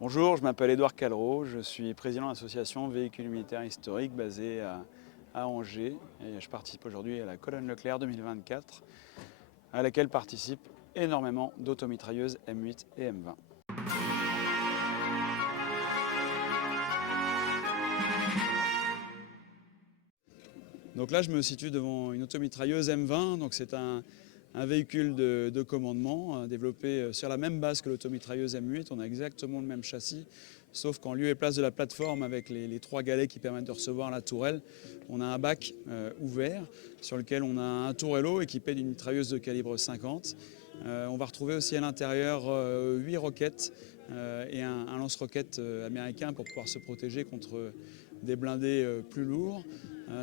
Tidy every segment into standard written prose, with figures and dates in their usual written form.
Bonjour, je m'appelle Édouard Callereau, je suis président de l'association Véhicules Militaires Historiques basée à Angers et je participe aujourd'hui à la Colonne Leclerc 2024 à laquelle participent énormément d'automitrailleuses M8 et M20. Donc là je me situe devant une automitrailleuse M20, donc c'est un véhicule de commandement développé sur la même base que l'automitrailleuse M8. On a exactement le même châssis, sauf qu'en lieu et place de la plateforme avec les trois galets qui permettent de recevoir la tourelle, on a un bac ouvert sur lequel on a un tourello équipé d'une mitrailleuse de calibre 50. On va retrouver aussi à l'intérieur 8 roquettes et un lance-roquettes américain pour pouvoir se protéger contre des blindés plus lourds.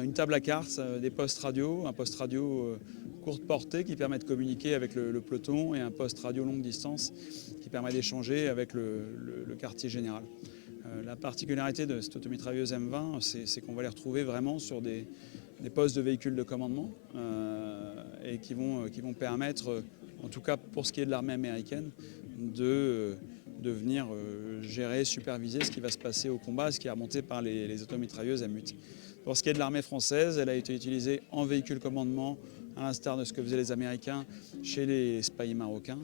Une table à cartes, des postes radio, un poste radio courte portée qui permet de communiquer avec le peloton et un poste radio longue distance qui permet d'échanger avec le quartier général. La particularité de cette automitrailleuse M20, c'est qu'on va les retrouver vraiment sur des postes de véhicules de commandement et qui vont permettre, en tout cas pour ce qui est de l'armée américaine, de venir gérer, superviser ce qui va se passer au combat, ce qui est remonté par les automitrailleuses M8. Pour ce qui est de l'armée française, elle a été utilisée en véhicule commandement, à l'instar de ce que faisaient les Américains chez les spahis marocains,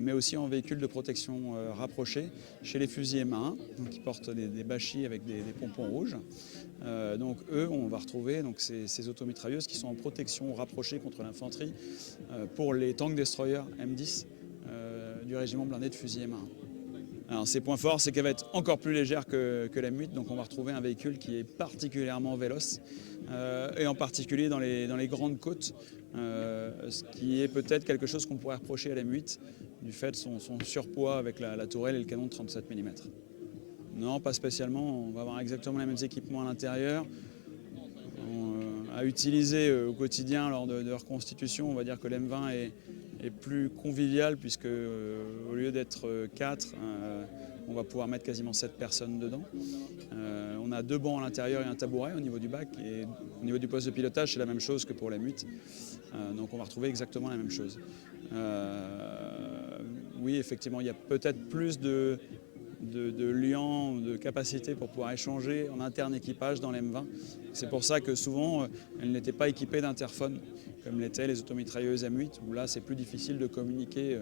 mais aussi en véhicule de protection rapprochée chez les fusiliers marins, donc qui portent des bâchis avec des pompons rouges. Donc eux, on va retrouver donc, ces automitrailleuses qui sont en protection rapprochée contre l'infanterie pour les tanks destroyers M10 du régiment blindé de fusiliers marins. Alors, ses points forts, c'est qu'elle va être encore plus légère que la M8, donc on va retrouver un véhicule qui est particulièrement véloce, et en particulier dans les grandes côtes, ce qui est peut-être quelque chose qu'on pourrait reprocher à la M8, du fait de son surpoids avec la tourelle et le canon de 37 mm. Non, pas spécialement, on va avoir exactement les mêmes équipements à l'intérieur. À utiliser au quotidien lors de reconstitution, on va dire que l'M20 est plus convivial puisque au lieu d'être 4, on va pouvoir mettre quasiment 7 personnes dedans. On a 2 bancs à l'intérieur et un tabouret au niveau du bac, et au niveau du poste de pilotage c'est la même chose que pour la M8, donc on va retrouver exactement la même chose. Oui, effectivement, il y a peut-être plus de liens, de capacité pour pouvoir échanger en interne équipage dans l'M20. C'est pour ça que souvent, elle n'était pas équipée d'interphone, comme l'étaient les automitrailleuses M8, où là, c'est plus difficile de communiquer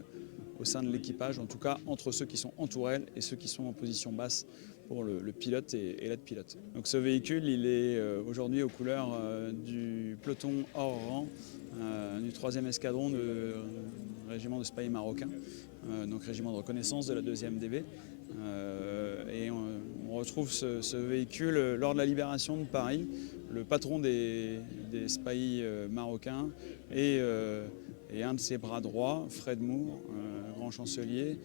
au sein de l'équipage, en tout cas entre ceux qui sont en tourelle et ceux qui sont en position basse pour le pilote et l'aide-pilote. Donc ce véhicule, il est aujourd'hui aux couleurs du peloton hors rang, du 3e escadron du régiment de spahis marocain, donc régiment de reconnaissance de la 2e DB. Et on retrouve ce véhicule lors de la libération de Paris. Le patron des spahis marocains et un de ses bras droits, Fred Moore, grand chancelier,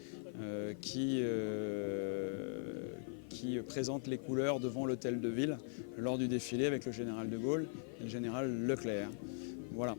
qui présente les couleurs devant l'hôtel de ville lors du défilé avec le général de Gaulle et le général Leclerc. Voilà.